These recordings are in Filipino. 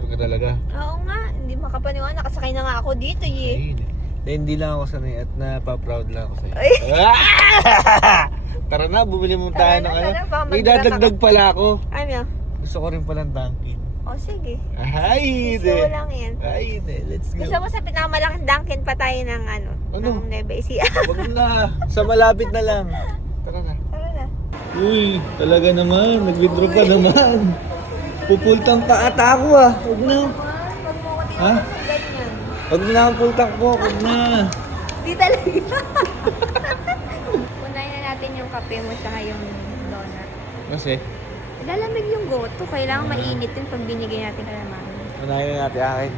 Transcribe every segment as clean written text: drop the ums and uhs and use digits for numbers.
Sure ka talaga? Oo nga, hindi makapaniwala. Nakasakay na nga ako dito eh. Hindi lang ako sanay at napaproud lang ako sa'yo. Ay. Tara na, bumili mo Tara tayo na, ng ano. tara, baka May magdala dadagdag pala ako. Ano? Gusto ko rin palang Dunkin. O sige. Ay, Gusto ko lang yan. Ay, let's go. Gusto mo sa pinakamalaking Dunkin pa tayo ng ano? Ano? Ng Nueva Ecija. Wag na. Sa malapit na lang. Tara na. Tara na. Uy, talaga naman. Nag-withdraw ka naman. Pupultang pa ata ako ah. Huwag na. Wag mo ko Ha? tinapos ng ganyan. Huwag na ang pultang ko. Huwag na. Di talaga. Unahin na natin yung kape mo tsaka yung donut. Kasi, Lalamig yung goto. Kailangan mainit yung pag binigay natin kay mami. unahin na natin akin.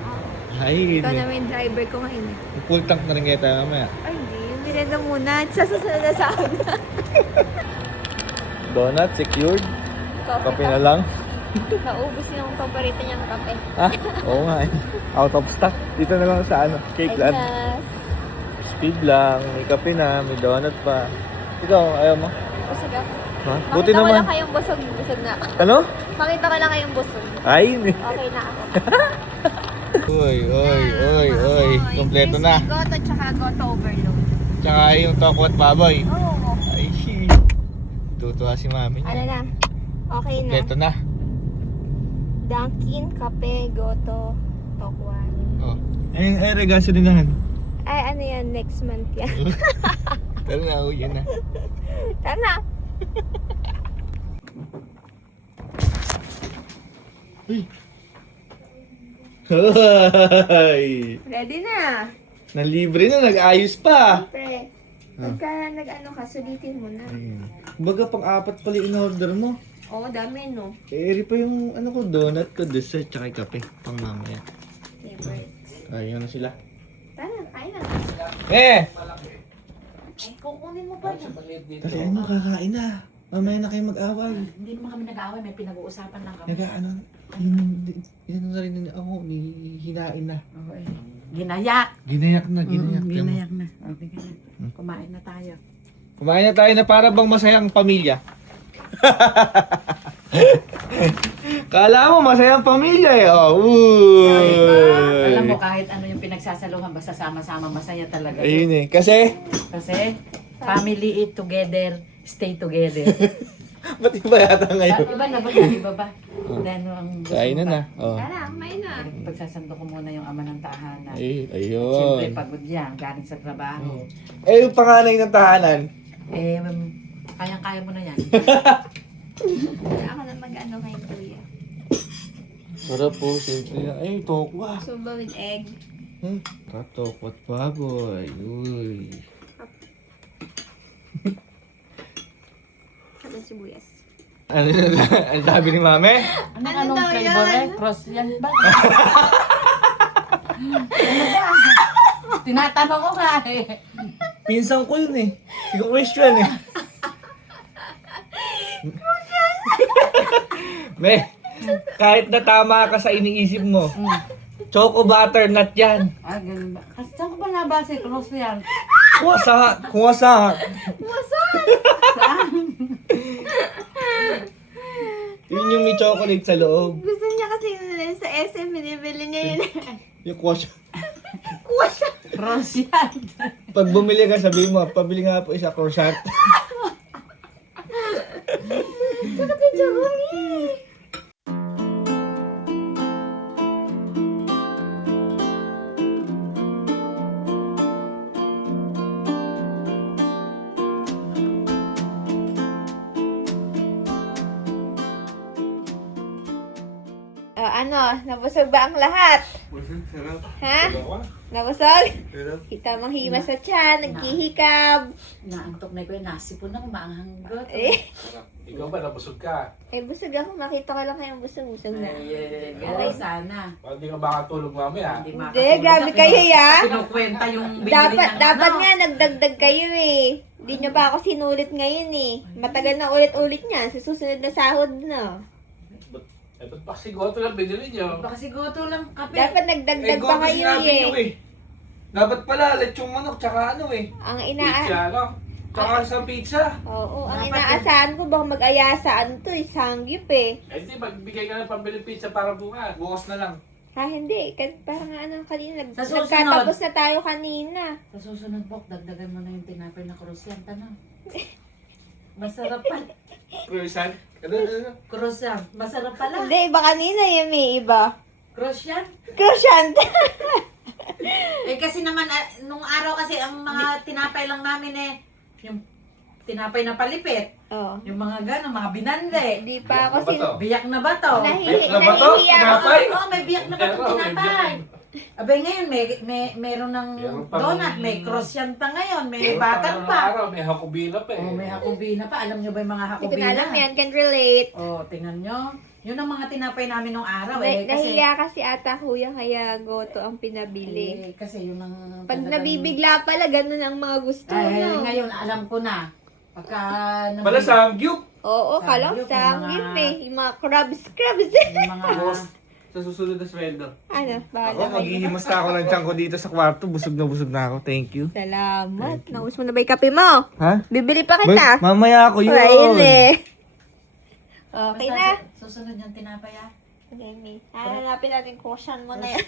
Ay, Ikaw hindi. naman yung driver ko ngayon eh. Pupultang na rin kaya tayo mamaya. Ay, hindi. Yung binenda muna. Sa susunod na sa akin. Donut, secured. Kape na lang. Naubos yung paborito niyang kape. Ah, oo nga eh. Out of stock. Dito na lang sa ano, cake land. Yes. Speed lang, may kape na, may donut pa. Ikaw, ayaw mo? Busog ako. Ha? Buti Makita ko naman. lang kayong busog. Busog na ako. Ano? Makita ko lang kayong busog. Ay, Okay na ako. Oy. Kompleto na. Crispy goto tsaka goto overload. Tsaka yung tokwat baboy. Oo. Ay, shit. Tutuwa si mami Ano niya. na? Okay na. Kompleto na. Dunkin, kape, goto, tokwan. Oh. Ay, regasolinahan. Ay, ano yan? Next month yan. Tara na, uwi na. Tara na. Uy. Hoy! Ready na. Nalibre na, nag-ayos pa. Siyempre. Pagka nag-ano ka, sulitin mo na. Baga pang-apat pala in-order mo. Oo, dami no. Eri pa yung ano ko, donut ko, dessert, tsaka kape. Pang mamaya. Favorites. Ayun na sila. Tara, kain na. Eh! Ay, kukunin mo pa yun. Kasi ano, kakain na. Mamaya na kayo mag-away. Hindi naman kami nag-aaway, may pinag-uusapan lang kami. Nag-ano, yun na rin ako, hinain na. Oo eh. Ginayak. Ginayak na, ginayak. Ginayak na. Okay ka na. Kumain na tayo. Kumain na tayo na para bang masayang pamilya. Kala mo masayang pamilya eh. Oh, uy. Alam mo, kahit ano yung pinagsasaluhan, basta sama-sama, masaya talaga. Ayun eh. Kasi, Kasi, family eat together, stay together. ba't iba yata ngayon? Iba na ba? Iba ba? Then, ang gusto Kain na mo na. pa. Oh. Tara, kumain na. Pagsasando ko muna yung ama ng tahanan. Ay, Siyempre, ayun. pagod yan, galing sa trabaho. Eh, yung panganay ng tahanan. Eh, kayang-kaya mo na yan. Ako na mag-ano ngayon, kuya. Sarap po, simple lang. Ay, tokwa. Suba with egg. Katokwat baboy. Uy. Ano sibuyas. Ano ang sabi ni mami? Anong daw flavor yan? eh? Cross yan ba? Ano ba? Tinatanong ko nga eh. Pinsan ko yun eh. Hindi ko question eh. Me, kahit na tama ka sa iniisip mo, choco butternut yan. Ah, ganun ba? Kasi saan ko ba nabasa? Cross yan. Kuwasa, kuwasa. Saan? Yun yung may chocolate sa loob. Gusto niya kasi yun sa SM, binibili niya yun. Yung kuwasa. Kuha siya. Cross yan. Pag bumili ka, sabihin mo, pabili nga po isa croissant. Sakit yung churumi. Ano, nabusog ba ang lahat? Sarap. Ha? Nabusog? Sarap. Kita mang hima sa tiyan, naghihikab. Naantok na ko yun. Nasipon na umaanggot. Eh, Ikaw ba, nabusog ka? busog ako. Makita ko lang kayong busog na. Ay, gano'n sana. Baka hindi ka makatulog mamaya. Hindi Hindi, grabe kayo ya. Kinukwenta yung binili Dapat ng nga nagdagdag kayo eh. Hindi nyo pa ako sinulit ngayon eh. Matagal na ulit-ulit niya. Sa susunod na sahod na. Eh, ba't pa sigoto lang binili niyo? Baka sigoto lang kape. Dapat nagdagdag pa goto kayo sinabi niyo eh. Dapat pala, lechong manok, tsaka ano eh. Ang Pizza, no? Tsaka sa pizza. Oo, ang Dapat inaasahan ko bang mag-ayasaan to eh. Sangyup eh. Eh, di, magbigay ka ng pambili pizza para bukas. Bukas na lang. Hindi. Parang ano kanina. Sa susunod. Nagkatapos na tayo kanina. Sa susunod po, dagdagan mo na yung tinapay na krusyan. Tanong. Masarap pa. Cruisan? Ano? Krusyan. Masarap pala. Hindi, iba kanina yung may iba. Krusyan? Crucian. Eh kasi naman, nung araw kasi ang mga tinapay lang namin yung tinapay na palipit. Oh. Yung mga gano'n, mga binanle. Hindi pa ako Ano ba to? Biyak na ba to? Biyak na ba to? nahihiya ako. Tinapay? Oo, may biyak na ba Pero, itong may tinapay? biyak. Abay ngayon, meron ng Meron pang- donut, may krusyan pa ngayon, may Meron butter ng pa. araw, may hakubila pa eh. Oh, may hakubina pa. Alam nyo ba yung mga Hindi ko hakubina? na alam yan. Can relate. Oh, tingnan nyo. Yun ang mga tinapay namin nung araw eh. Kasi, Nahiya kasi ata kuya kaya goto ang pinabili. kasi yun ang... Pag talagang- nabibigla pala, ganun ang mga gusto, Ay, no? ngayon, alam ko na. Pagka... Pala sa Amgyup. Oo, kalang Samgyup, sanggip yung mga- eh. Yung mga crabs. Yung mga... Sa susunod na sweldo. Ano, bahala Ako, kayo. maghihimas na ako ng tiyan ko dito sa kwarto. Busog na ako. Thank you. Salamat. Naubos mo na ba yung kape mo? Ha? Bibili pa kita. Mamaya ako yun. Ayun eh. Okay na. Susunod yung tinapay ah. Okay, Hanapin natin kung saan mo na yan.